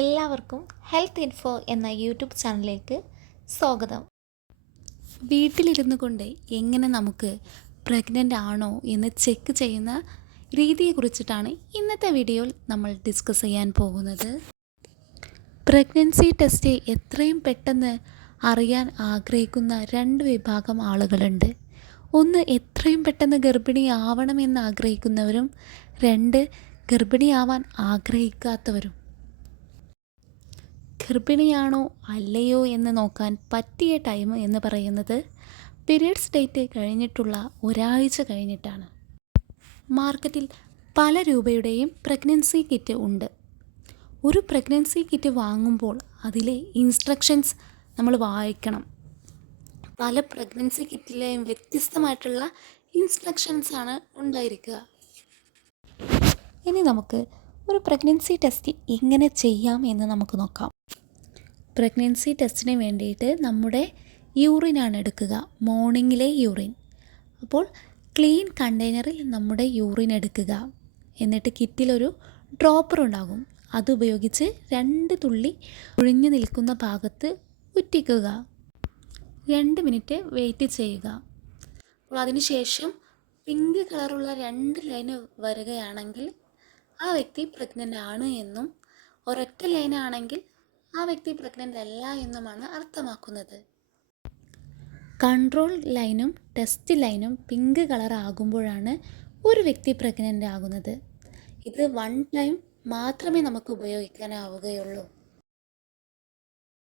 എല്ലാവർക്കും health info എന്ന YouTube ചാനലിലേക്ക് സ്വാഗതം. വീട്ടിലിരുന്നു കൊണ്ട് എങ്ങനെ നമുക്ക് പ്രഗ്നൻ്റ് ആണോ എന്ന് ചെക്ക് ചെയ്യുന്ന രീതിയെക്കുറിച്ചിട്ടാണ് ഇന്നത്തെ വീഡിയോയിൽ നമ്മൾ ഡിസ്കസ് ചെയ്യാൻ പോകുന്നത്. പ്രഗ്നൻസി ടെസ്റ്റ് എത്രയും പെട്ടെന്ന് അറിയാൻ ആഗ്രഹിക്കുന്ന രണ്ട് വിഭാഗം ആളുകളുണ്ട്. ഒന്ന്, എത്രയും പെട്ടെന്ന് ഗർഭിണിയാവണമെന്ന് ആഗ്രഹിക്കുന്നവരും, രണ്ട്, ഗർഭിണിയാവാൻ ആഗ്രഹിക്കാത്തവരും. ഗർഭിണിയാണോ അല്ലയോ എന്ന് നോക്കാൻ പറ്റിയ ടൈം എന്ന് പറയുന്നത് പീരിയഡ്സ് ഡേറ്റ് കഴിഞ്ഞിട്ടുള്ള ഒരാഴ്ച കഴിഞ്ഞിട്ടാണ്. മാർക്കറ്റിൽ പല രൂപയുടെയും പ്രഗ്നൻസി കിറ്റ് ഉണ്ട്. ഒരു പ്രഗ്നൻസി കിറ്റ് വാങ്ങുമ്പോൾ അതിലെ ഇൻസ്ട്രക്ഷൻസ് നമ്മൾ വായിക്കണം. പല പ്രഗ്നൻസി കിറ്റിലെയും വ്യത്യസ്തമായിട്ടുള്ള ഇൻസ്ട്രക്ഷൻസാണ് ഉണ്ടായിരിക്കുക. ഇനി നമുക്ക് ഒരു പ്രഗ്നൻസി ടെസ്റ്റ് എങ്ങനെ ചെയ്യാം എന്ന് നമുക്ക് നോക്കാം. പ്രഗ്നൻസി ടെസ്റ്റിന് വേണ്ടിയിട്ട് നമ്മുടെ യൂറിനാണ് എടുക്കുക, മോർണിംഗിലെ യൂറിൻ. അപ്പോൾ ക്ലീൻ കണ്ടെയ്നറിൽ നമ്മുടെ യൂറിൻ എടുക്കുക. എന്നിട്ട് കിറ്റിലൊരു ഡ്രോപ്പർ ഉണ്ടാകും. അതുപയോഗിച്ച് 2 തുള്ളി ഒഴിഞ്ഞു നിൽക്കുന്ന ഭാഗത്ത് ഉറ്റിക്കുക. 2 മിനിറ്റ് വെയിറ്റ് ചെയ്യുക. അപ്പോൾ അതിനുശേഷം പിങ്ക് കളറുള്ള 2 ലൈന് വരികയാണെങ്കിൽ ആ വ്യക്തി പ്രഗ്നൻ്റ് ആണ് എന്നും, ഒരൊറ്റ ലൈനാണെങ്കിൽ ആ വ്യക്തി പ്രഗ്നൻ്റ് അല്ല എന്നുമാണ് അർത്ഥമാക്കുന്നത്. കൺട്രോൾ ലൈനും ടെസ്റ്റ് ലൈനും പിങ്ക് കളർ ആകുമ്പോഴാണ് ഒരു വ്യക്തി പ്രഗ്നൻ്റ് ആകുന്നത്. ഇത് 1 ടൈം മാത്രമേ നമുക്ക് ഉപയോഗിക്കാനാവുകയുള്ളൂ.